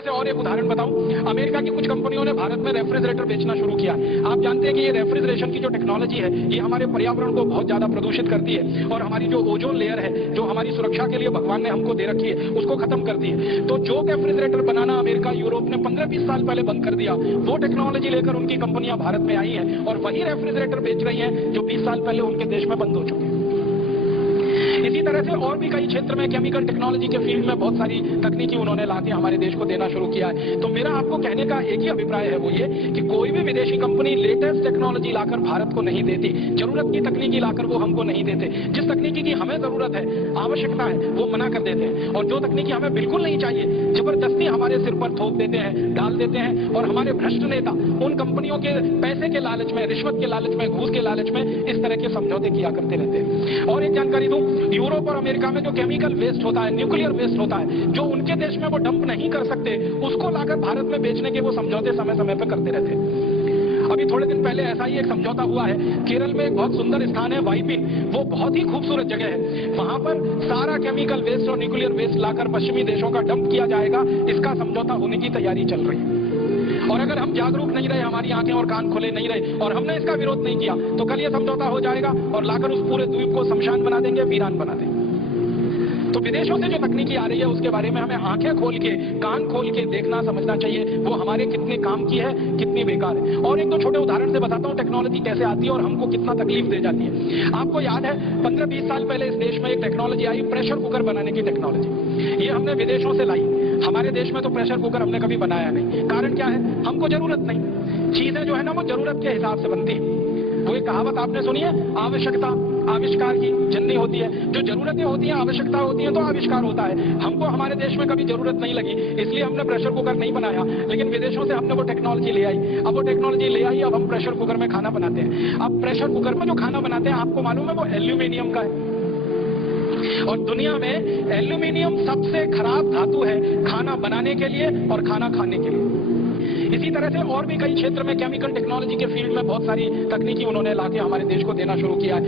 जैसे और एक उदाहरण बताऊं, अमेरिका की कुछ कंपनियों ने भारत में रेफ्रिजरेटर बेचना शुरू किया। आप जानते हैं कि ये रेफ्रिजरेशन की जो टेक्नोलॉजी है ये हमारे पर्यावरण को बहुत ज्यादा प्रदूषित करती है और हमारी जो ओजोन लेयर है, जो हमारी सुरक्षा के लिए भगवान ने हमको दे रखी है, उसको खत्म करती है। तो जो रेफ्रिजरेटर बनाना अमेरिका, यूरोप ने 15-20 साल पहले बंद कर दिया, वो टेक्नोलॉजी लेकर उनकी कंपनियां भारत में आई हैं और वही रेफ्रिजरेटर बेच रही हैं जो 20 साल पहले उनके देश में बंद हो चुके हैं। इसी तरह से और भी कई क्षेत्र में केमिकल टेक्नोलॉजी के फील्ड में बहुत सारी तकनीकी उन्होंने लाके हमारे देश को देना शुरू किया है। तो मेरा आपको कहने का एक ही अभिप्राय है, वो ये कि कोई भी विदेशी कंपनी लेटेस्ट टेक्नोलॉजी लाकर भारत को नहीं देती, जरूरत की तकनीकी लाकर वो हमको नहीं देते। जिस तकनीकी की हमें जरूरत है, आवश्यकता है, वो मना कर देते हैं और जो तकनीकी हमें बिल्कुल नहीं चाहिए जबरदस्ती हमारे सिर पर थोप देते हैं, डाल देते हैं। और हमारे भ्रष्ट नेता उन कंपनियों के पैसे के लालच में, रिश्वत के लालच में, घूस के लालच में इस तरह के समझौते किया करते रहते हैं। और एक जानकारी दूं, यूरोप और अमेरिका में जो केमिकल वेस्ट होता है, न्यूक्लियर वेस्ट होता है, जो उनके देश में वो डंप नहीं कर सकते, उसको लाकर भारत में बेचने के वो समझौते समय समय पर करते रहते हैं। अभी थोड़े दिन पहले ऐसा ही एक समझौता हुआ है। केरल में एक बहुत सुंदर स्थान है वाइपिन, वो बहुत ही खूबसूरत जगह है। वहां पर सारा केमिकल वेस्ट और न्यूक्लियर वेस्ट लाकर पश्चिमी देशों का डंप किया जाएगा, इसका समझौता होने की तैयारी चल रही है। और अगर हम जागरूक नहीं रहे, हमारी आंखें और कान खुले नहीं रहे और हमने इसका विरोध नहीं किया, तो कल ये समझौता हो जाएगा और लाकर उस पूरे द्वीप को शमशान बना देंगे, वीरान बना देंगे। तो विदेशों से जो तकनीकी आ रही है उसके बारे में हमें आंखें खोल के, कान खोल के देखना समझना चाहिए, वो हमारे कितने काम की है, कितनी बेकार है। और एक दो छोटे उदाहरण से बताता हूं टेक्नोलॉजी कैसे आती है और हमको कितना तकलीफ दे जाती है। आपको याद है 15-20 साल पहले इस देश में एक टेक्नोलॉजी आई, प्रेशर कुकर बनाने की टेक्नोलॉजी। ये हमने विदेशों से लाई, हमारे देश में तो प्रेशर कुकर हमने कभी बनाया नहीं। कारण क्या है? हमको जरूरत नहीं। चीजें जो है ना वो जरूरत के हिसाब से बनती है। वो एक कहावत आपने सुनी है, आवश्यकता आविष्कार की जननी होती है। जो जरूरतें होती हैं, आवश्यकता होती है, तो आविष्कार होता है। हमको हमारे देश में कभी जरूरत नहीं लगी, इसलिए हमने प्रेशर कुकर नहीं बनाया। लेकिन विदेशों से हमने वो टेक्नोलॉजी ले आई। अब वो टेक्नोलॉजी ले आई, अब हम प्रेशर कुकर में खाना बनाते हैं। अब प्रेशर कुकर में जो खाना बनाते हैं, आपको मालूम है वो एल्यूमिनियम का है। और दुनिया में एल्यूमिनियम सबसे खराब धातु है खाना बनाने के लिए और खाना खाने के लिए। इसी तरह से और भी कई क्षेत्र में केमिकल टेक्नोलॉजी के फील्ड में बहुत सारी तकनीकी उन्होंने लाके हमारे देश को देना शुरू किया है।